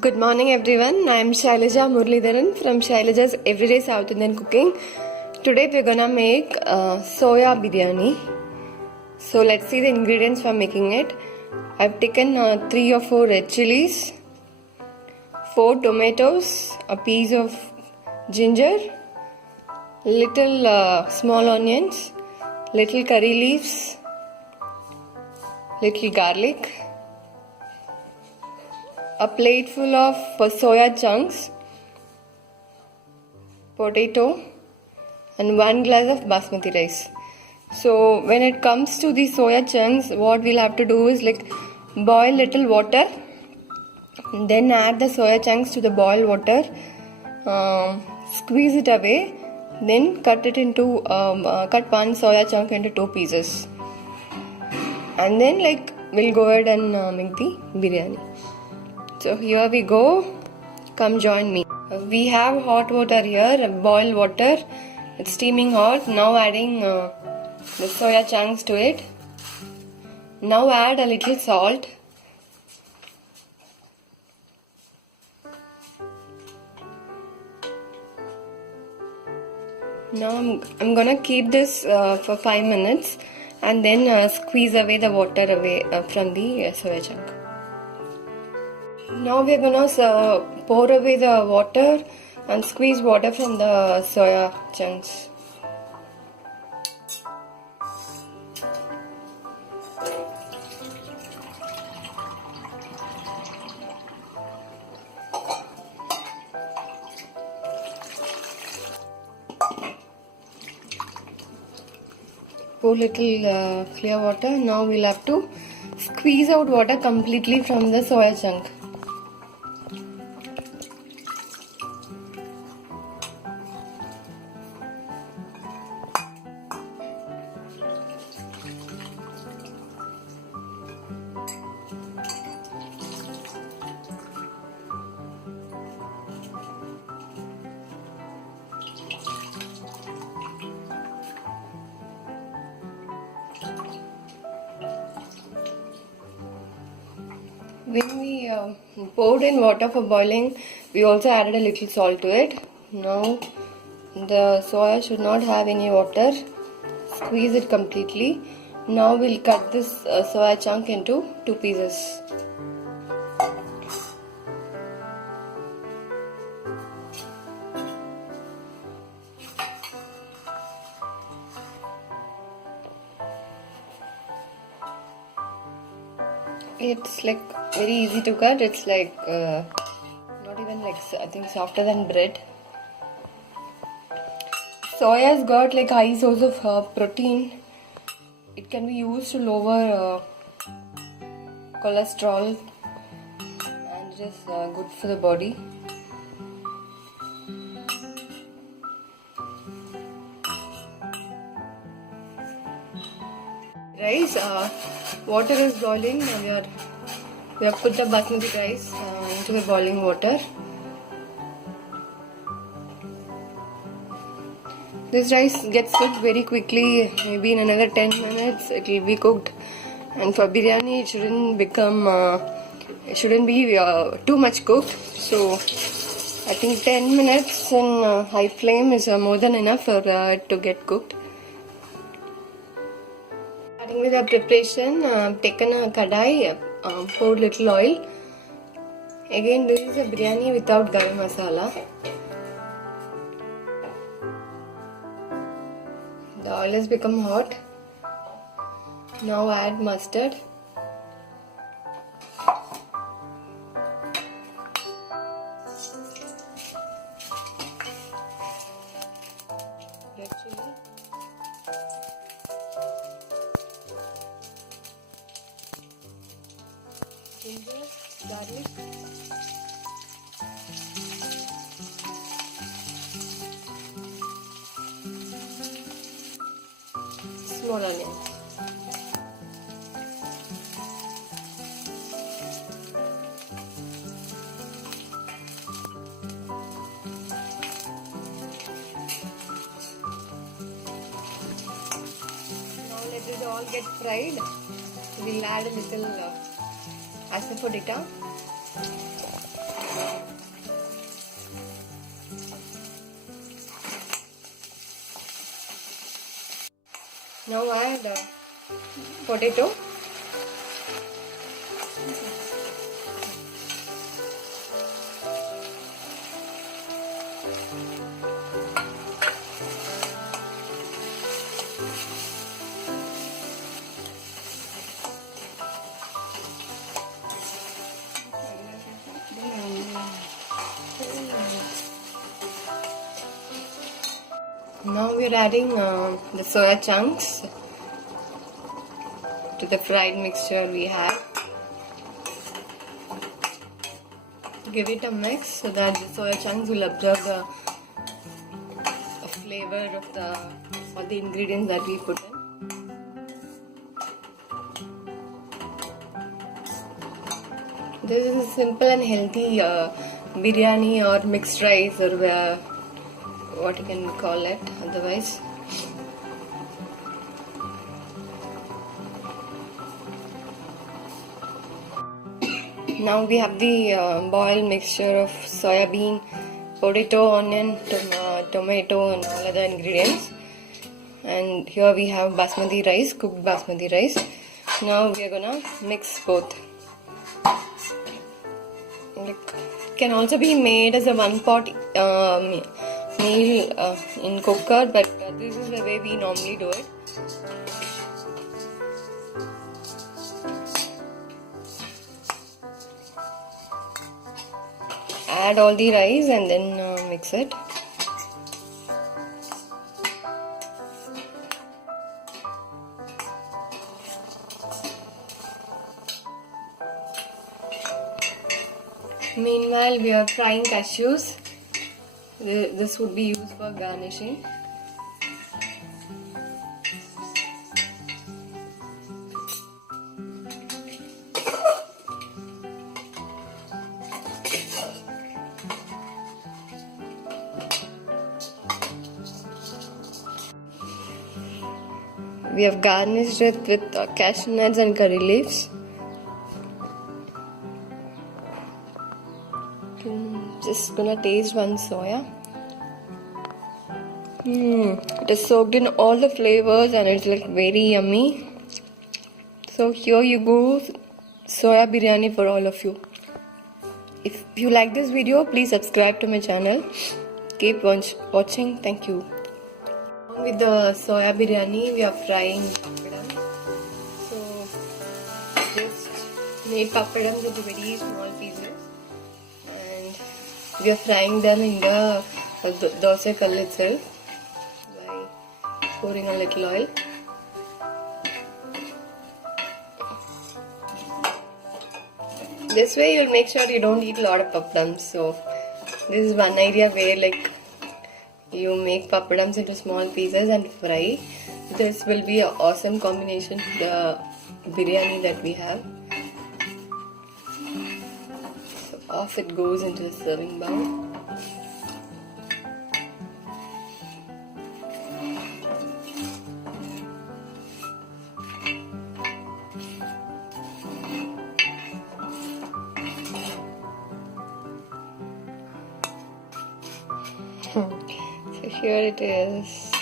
Good morning everyone. I am Shailaja Muralidharan from Shailaja's Everyday South Indian Cooking. Today we're gonna make soya biryani. So let's see the ingredients for making it. I've taken 3 or 4 red chilies, 4 tomatoes, a piece of ginger, little small onions, little curry leaves, little garlic, a plate full of soya chunks, potato, and 1 glass of basmati rice. So when it comes to the soya chunks, what we'll have to do is boil little water, then add the soya chunks to the boiled water, squeeze it away, then cut one soya chunk into 2 pieces, and then we'll go ahead and make the biryani. So here we go, come join me. We have hot water here, boiled water, it's steaming hot. Now adding the soya chunks to it. Now add a little salt. Now I'm gonna keep this for 5 minutes and then squeeze away the water from the soya chunk. Now we're gonna pour away the water and squeeze water from the soya chunks. Pour little clear water. Now we'll have to squeeze out water completely from the soya chunk. When we poured in water for boiling, we also added a little salt to it. Now the soya should not have any water. Squeeze it completely. Now we'll cut this soya chunk into 2 pieces. It's very easy to cut. It's not even I think softer than bread. Soya has got high source of protein. It can be used to lower cholesterol and it is good for the body. Rice, water is boiling. We have put the basmati rice into the boiling water. This rice gets cooked very quickly. Maybe in another 10 minutes it will be cooked. And for biryani, it shouldn't be too much cooked. So I think 10 minutes in high flame is more than enough for it to get cooked. Starting with the preparation, I've taken a kadai, poured little oil. Again, this is a biryani without garam masala. The oil has become hot. Now add mustard. Red chili. Ginger, garlic, small onions. Now let it all get fried. We'll add a little asafoetida. Now add potato. Now we are adding the soya chunks to the fried mixture we have. Give it a mix so that the soya chunks will absorb the flavor of all the ingredients that we put in. This is a simple and healthy biryani or mixed rice, or what you can call it otherwise. Now we have the boiled mixture of soya bean, potato, onion, tomato and all other ingredients. And here we have basmati rice, cooked basmati rice. Now we are gonna mix both. It can also be made as a one pot meal in cooker, but this is the way we normally do it. Add all the rice and then mix it. Meanwhile, we are frying cashews. This would be used for garnishing. We have garnished it with cashew nuts and curry leaves. Just gonna taste one soya. It is soaked in all the flavors and it's like very yummy. So here you go, soya biryani for all of you. If you like this video, please subscribe to my channel. Keep watching. Thank you. With the soya biryani, we are frying papadam. So just made papadams into very small pieces. We are frying them in the dosa kal itself by pouring a little oil. This way you'll make sure you don't eat a lot of papadams. So this is one idea where like you make papadams into small pieces and fry. This will be an awesome combination to the biryani that we have. Off it goes into a serving bowl. So here it is.